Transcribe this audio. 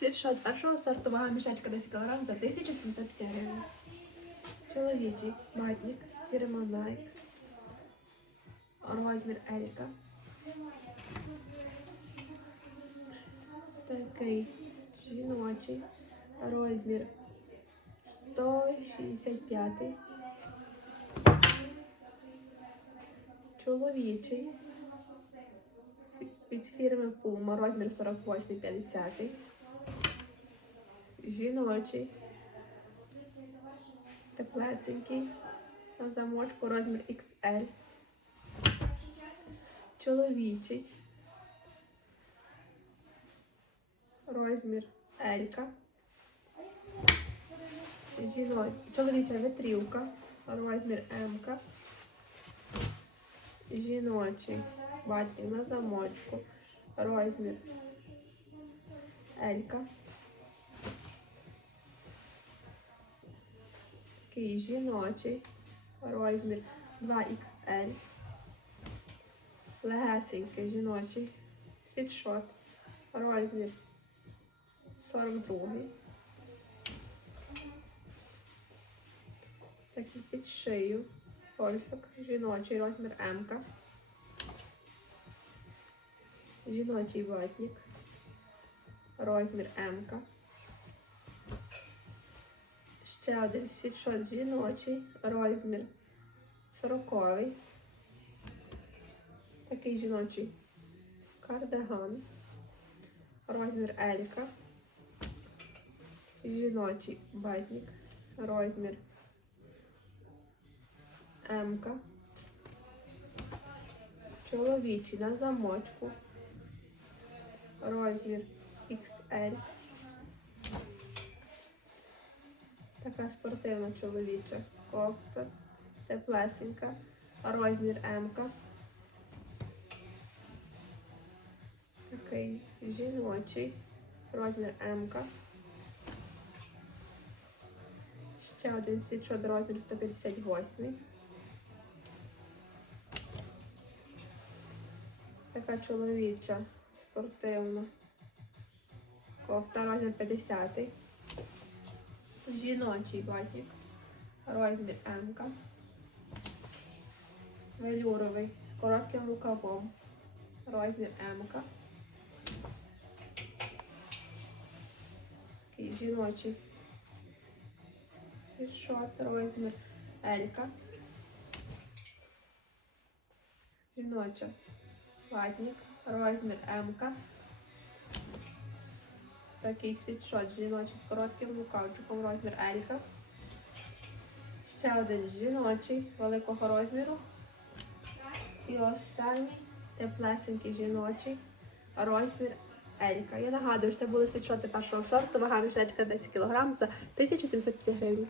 Світшот першого сорту вага мішечка 10 кг за 1750 гривень. Чоловічий матник, фірма Nike. Розмір Елька. Такий жіночий. Розмір 165. Чоловічий. Від фірми Puma, розмір 48-50. Жіночий. Теплесенький. На замочку розмір XL. Чоловічий. Розмір. Жіно... Чоловіча витрівка. Розмір М. Жіночий. Батьків на замочку. Розмір Елька. Такий жіночий. Розмір 2XL. Легесенький жіночий. Світшот. Розмір 42. Такий під шию. Гольфик. Жіночий розмір М. Жіночий ватник. Розмір М. Ще один світшот жіночий. Розмір 40. Такий жіночий кардиган. Розмір Елька. Жіночий батник. Розмір М. Чоловічий на замочку. Розмір XL. Така спортивна чоловіча кофта. Теплесенька. Розмір М. Такий жіночий. Розмір М. Ще один світшот розмір 158. Така чоловіча спортивна. Кофта розмір 50. Жіночий батник. Розмір М. Велюровий. Коротким рукавом. Розмір М. Такий жіночий. Світшот, розмір Елька. Жіноча. Ватник, розмір М. Такий світшот жіночий з коротким рукавчиком, розмір Елька. Ще один жіночий великого розміру. І останній теплесенький жіночий розмір Елька. Я нагадую, це були світшоти першого сорту, вага мішечка 10 кг за 1750 гривень.